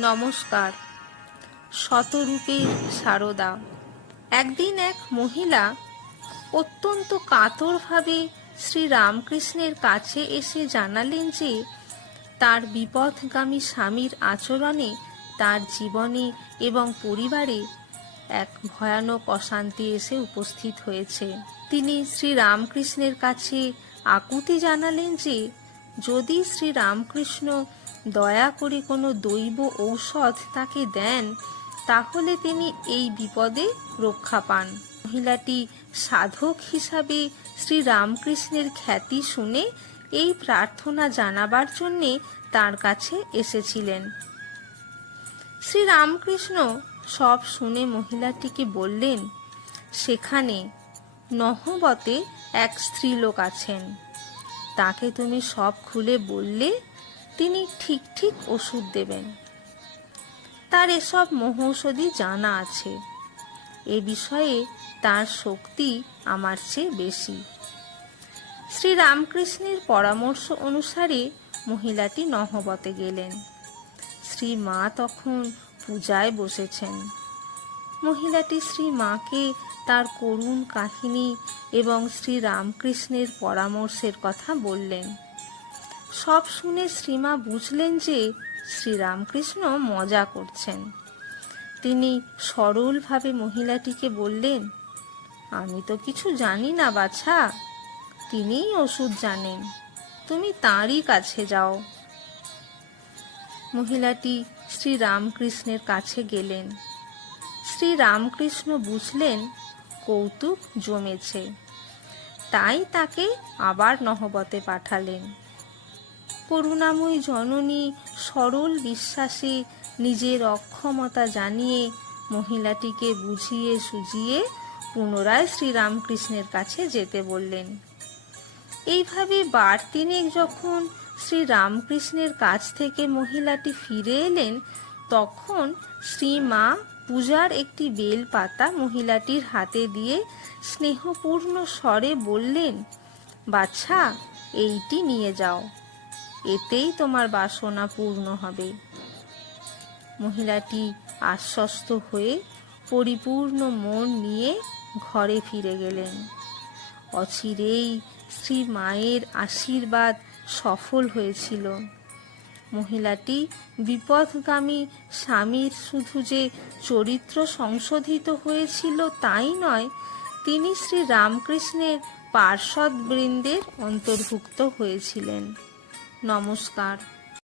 নমস্কার। শতরূপের সারদা। একদিন এক মহিলা অত্যন্ত কাতরভাবে শ্রীরামকৃষ্ণের কাছে এসে জানালেন যে তার বিপথগামী স্বামীর আচরণে তার জীবনে এবং পরিবারে এক ভয়ানক অশান্তি এসে উপস্থিত হয়েছে। তিনি শ্রীরামকৃষ্ণের কাছে আকুতি জানালেন যে যদি শ্রীরামকৃষ্ণ দয়া করে কোনো দৈব ঔষধ তাকে দেন তাহলে তিনি এই বিপদে রক্ষা পান। মহিলাটি সাধক হিসাবে শ্রীরামকৃষ্ণের খ্যাতি শুনে এই প্রার্থনা জানাবার জন্যে তার কাছে এসেছিলেন। শ্রীরামকৃষ্ণ সব শুনে মহিলাটিকে বললেন, সেখানে নহবতে এক স্ত্রীলোক আছেন, তাকে তুমি সব খুলে বললে তিনি ঠিক ঠিক ওষুধ দেবেন। তার এসব মহৌষধি জানা আছে। এ বিষয়ে তার শক্তি আমার চেয়ে বেশি। শ্রীরামকৃষ্ণের পরামর্শ অনুসারে মহিলাটি নহবতে গেলেন। শ্রী মা তখন পূজায় বসেছেন। মহিলাটি শ্রী মাকে তার করুণ কাহিনী এবং শ্রীরামকৃষ্ণের পরামর্শের কথা বললেন। সব শুনে শ্রীমা বুঝলেন যে শ্রীরামকৃষ্ণ মজা করছেন। তিনি সরলভাবে মহিলাটিকে বললেন, আমি তো কিছু জানি না বাছা, তিনিই ওষুধ জানেন, তুমি তাঁরই কাছে যাও। মহিলাটি শ্রীরামকৃষ্ণের কাছে গেলেন। শ্রীরামকৃষ্ণ বুঝলেন কৌতুক জমেছে, তাই তাকে আবার নহবতে পাঠালেন। করুণাময়ী জননী সরল বিশ্বাসে নিজের অক্ষমতা জানিয়ে মহিলাটিকে বুঝিয়ে সুঝিয়ে পুনরায় শ্রীরামকৃষ্ণের কাছে যেতে বললেন। এইভাবে বার তিনেক যখন শ্রীরামকৃষ্ণের কাছ থেকে মহিলাটি ফিরে এলেন তখন শ্রীমা পূজার একটি বেলপাতা মহিলাটির হাতে দিয়ে স্নেহপূর্ণ স্বরে বললেন, বাছা, এইটি নিয়ে যাও, এতেই তোমার বাসনা পূর্ণ হবে। মহিলাটি আশ্বস্ত হয়ে পরিপূর্ণ মন নিয়ে ঘরে ফিরে গেলেন। অচিরেই শ্রী মায়ের আশীর্বাদ সফল হয়েছিল। মহিলাটি বিপথগামী স্বামীর শুধু যে চরিত্র সংশোধিত হয়েছিল তাই নয়, তিনি শ্রীরামকৃষ্ণের পার্ষদবৃন্দের অন্তর্ভুক্ত হয়েছিলেন। নমস্কার।